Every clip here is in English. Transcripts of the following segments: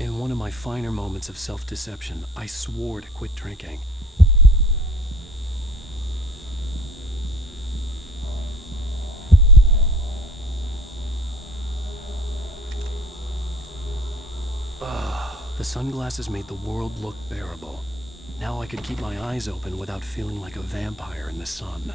In one of my finer moments of self-deception, I swore to quit drinking. The sunglasses made the world look bearable. Now I could keep my eyes open without feeling like a vampire in the sun.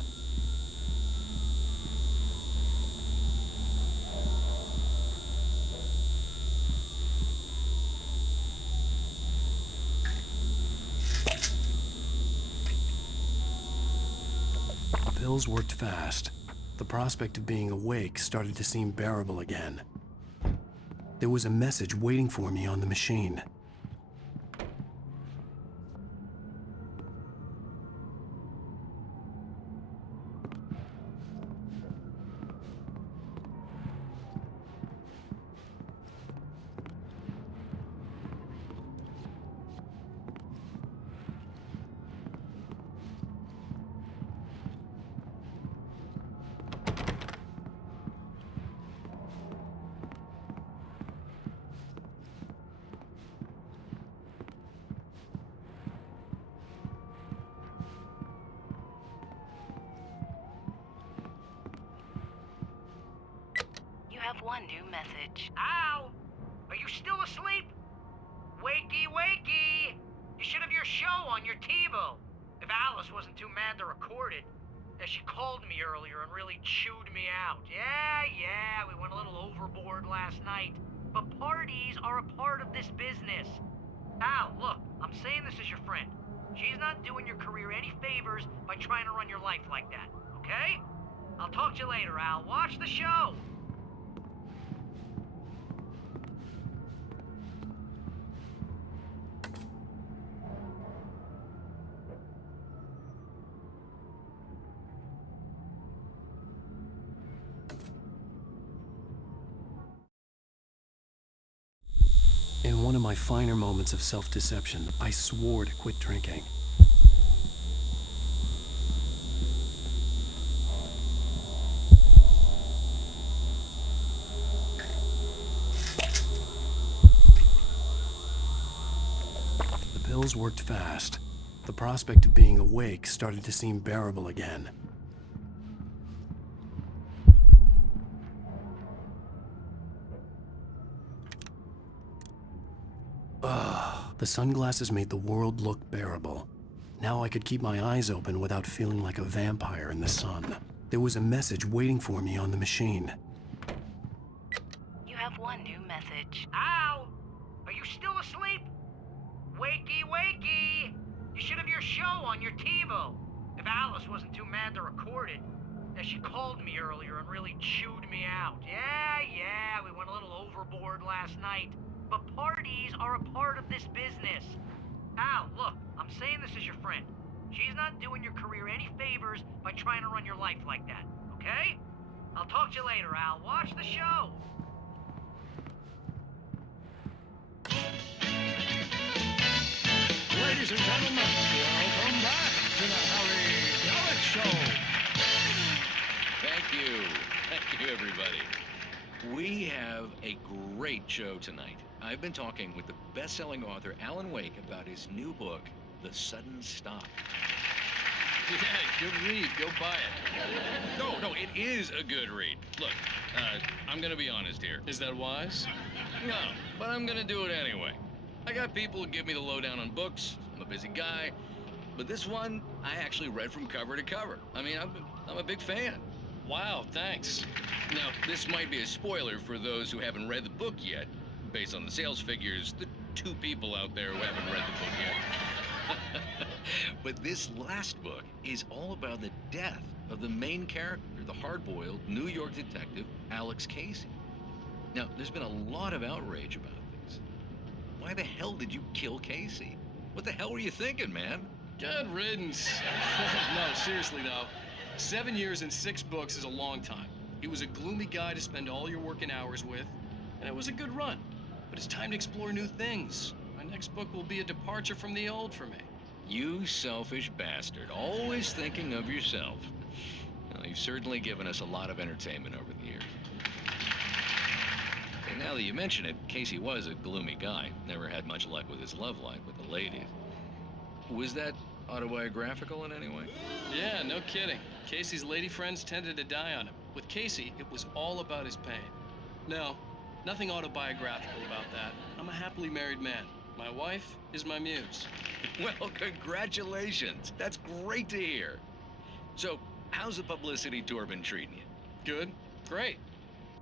The pills worked fast. The prospect of being awake started to seem bearable again. There was a message waiting for me on the machine. You have one new message. Al! Are you still asleep? Wakey, wakey! You should have your show on your TiVo. If Alice wasn't too mad to record it. She called me earlier and really chewed me out. Yeah, we went a little overboard last night. But parties are a part of this business. Al, look, I'm saying this as your friend. She's not doing your career any favors by trying to run your life like that, okay? I'll talk to you later, Al. Watch the show. In one of my finer moments of self-deception, I swore to quit drinking. The pills worked fast. The prospect of being awake started to seem bearable again. The sunglasses made the world look bearable. Now I could keep my eyes open without feeling like a vampire in the sun. There was a message waiting for me on the machine. You have one new message. Al! Are you still asleep? Wakey, wakey! You should have your show on your TiVo. If Alice wasn't too mad to record it. She called me earlier and really chewed me out. Yeah, we went a little overboard last night. But parties are a part of this business. Al, look, I'm saying this as your friend. She's not doing your career any favors by trying to run your life like that, okay? I'll talk to you later, Al. Watch the show. Ladies and gentlemen, welcome back to the Harry Gallic Show. Thank you. Thank you, everybody. We have a great show tonight. I've been talking with the best-selling author Alan Wake about his new book, The Sudden Stop. Yeah, good read. Go buy it. No, it is a good read. Look, I'm gonna be honest here. Is that wise? No, but I'm gonna do it anyway. I got people who give me the lowdown on books. I'm a busy guy. But this one, I actually read from cover to cover. I mean, I'm a big fan. Wow, thanks. Now, this might be a spoiler for those who haven't read the book yet. Based on the sales figures, the 2 people out there who haven't read the book yet. But this last book is all about the death of the main character, the hard-boiled New York detective, Alex Casey. Now, there's been a lot of outrage about this. Why the hell did you kill Casey? What the hell were you thinking, man? Good riddance. No, seriously though. 7 years and 6 books is a long time. He was a gloomy guy to spend all your working hours with, and it was a good run. But it's time to explore new things. My next book will be a departure from the old for me. You selfish bastard, always thinking of yourself. Well, you've certainly given us a lot of entertainment over the years. And now that you mention it, Casey was a gloomy guy. Never had much luck with his love life with the ladies. Was that autobiographical in any way? Yeah, no kidding. Casey's lady friends tended to die on him. With Casey, it was all about his pain. No, nothing autobiographical about that. I'm a happily married man. My wife is my muse. Well, congratulations. That's great to hear. So, how's the publicity tour been treating you? Good, great.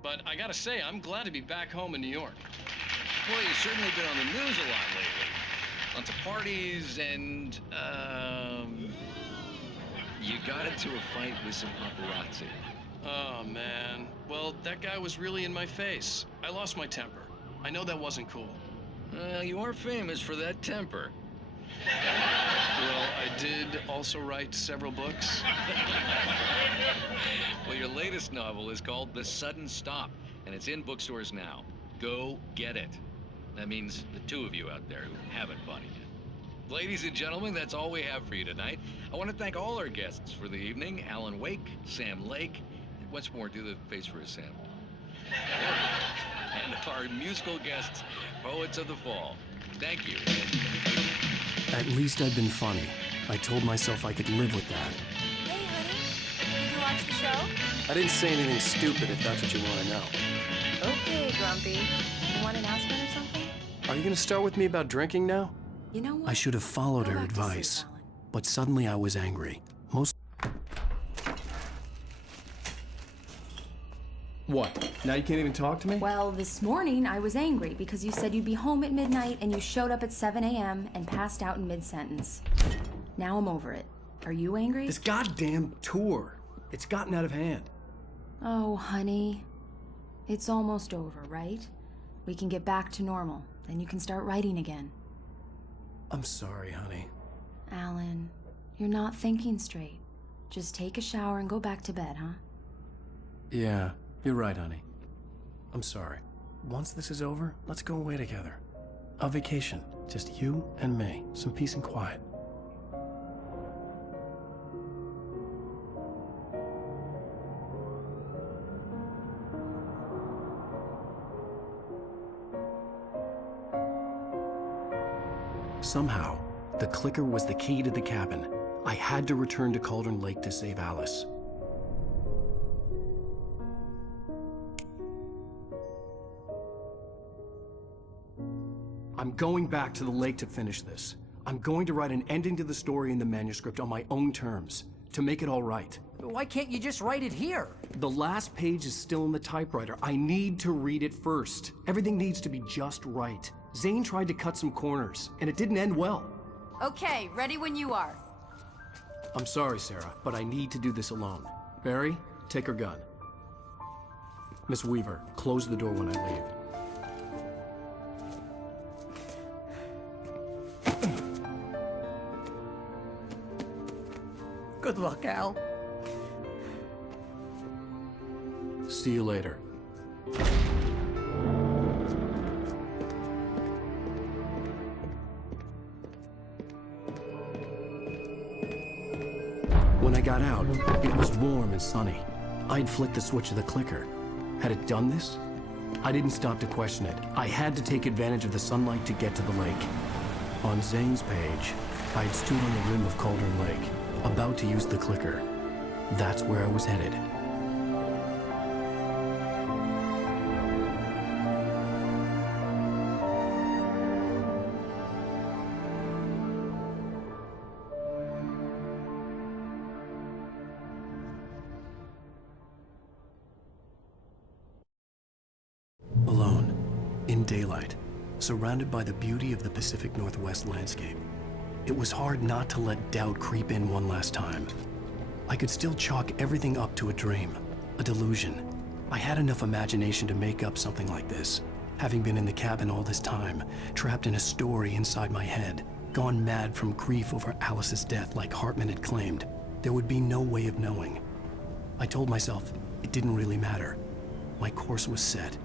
But I gotta say, I'm glad to be back home in New York. Well, you've certainly been on the news a lot lately. Lots of parties and, you got into a fight with some paparazzi. Oh, man. Well, that guy was really in my face. I lost my temper. I know that wasn't cool. You are famous for that temper. Well, I did also write several books. Well, your latest novel is called The Sudden Stop, and it's in bookstores now. Go get it. That means the two of you out there who haven't bought it yet. Ladies and gentlemen, that's all we have for you tonight. I want to thank all our guests for the evening. Alan Wake, Sam Lake. Once more, do the face for a Sam. And our musical guests, Poets of the Fall. Thank you. At least I'd been funny. I told myself I could live with that. Hey, honey. Did you watch the show? I didn't say anything stupid if that's what you want to know. Okay, Grumpy. You want an aspirin or something? Are you gonna start with me about drinking now? You know what? I should have followed Go her back to sleep, advice, Alan. but suddenly I was angry. What? Now you can't even talk to me? Well, this morning I was angry because you said you'd be home at midnight and you showed up at 7 a.m. and passed out in mid-sentence. Now I'm over it. Are you angry? This goddamn tour. It's gotten out of hand. Oh, honey. It's almost over, right? We can get back to normal. Then you can start writing again. I'm sorry, honey. Alan, you're not thinking straight. Just take a shower and go back to bed, huh? Yeah, you're right, honey. I'm sorry. Once this is over, let's go away together. A vacation. Just you and me. Some peace and quiet. Somehow, the clicker was the key to the cabin. I had to return to Cauldron Lake to save Alice. I'm going back to the lake to finish this. I'm going to write an ending to the story in the manuscript on my own terms, to make it all right. Why can't you just write it here? The last page is still in the typewriter. I need to read it first. Everything needs to be just right. Zane tried to cut some corners, and it didn't end well. Okay, ready when you are. I'm sorry, Sarah, but I need to do this alone. Barry, take her gun. Miss Weaver, close the door when I leave. Good luck, Al. See you later. When I got out, it was warm and sunny. I'd flicked the switch of the clicker. Had it done this? I didn't stop to question it. I had to take advantage of the sunlight to get to the lake. On Zane's page, I'd stood on the rim of Cauldron Lake, about to use the clicker. That's where I was headed. Alone, in daylight, surrounded by the beauty of the Pacific Northwest landscape. It was hard not to let doubt creep in one last time. I could still chalk everything up to a dream, a delusion. I had enough imagination to make up something like this, having been in the cabin all this time, trapped in a story inside my head, gone mad from grief over Alice's death like Hartman had claimed. There would be no way of knowing. I told myself it didn't really matter. My course was set.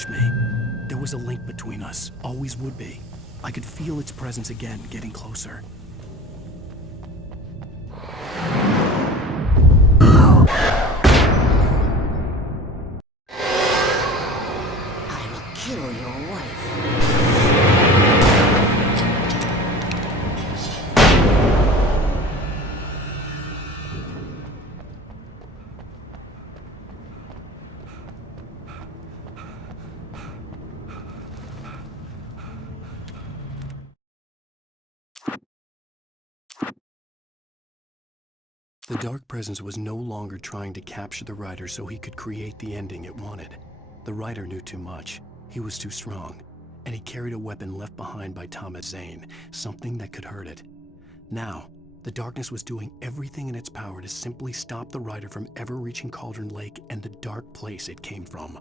touch me. There was a link between us, always would be. I could feel its presence again, getting closer. I will kill your wife. The Dark Presence was no longer trying to capture the writer so he could create the ending it wanted. The writer knew too much. He was too strong. And he carried a weapon left behind by Thomas Zane, something that could hurt it. Now, the darkness was doing everything in its power to simply stop the writer from ever reaching Cauldron Lake and the dark place it came from.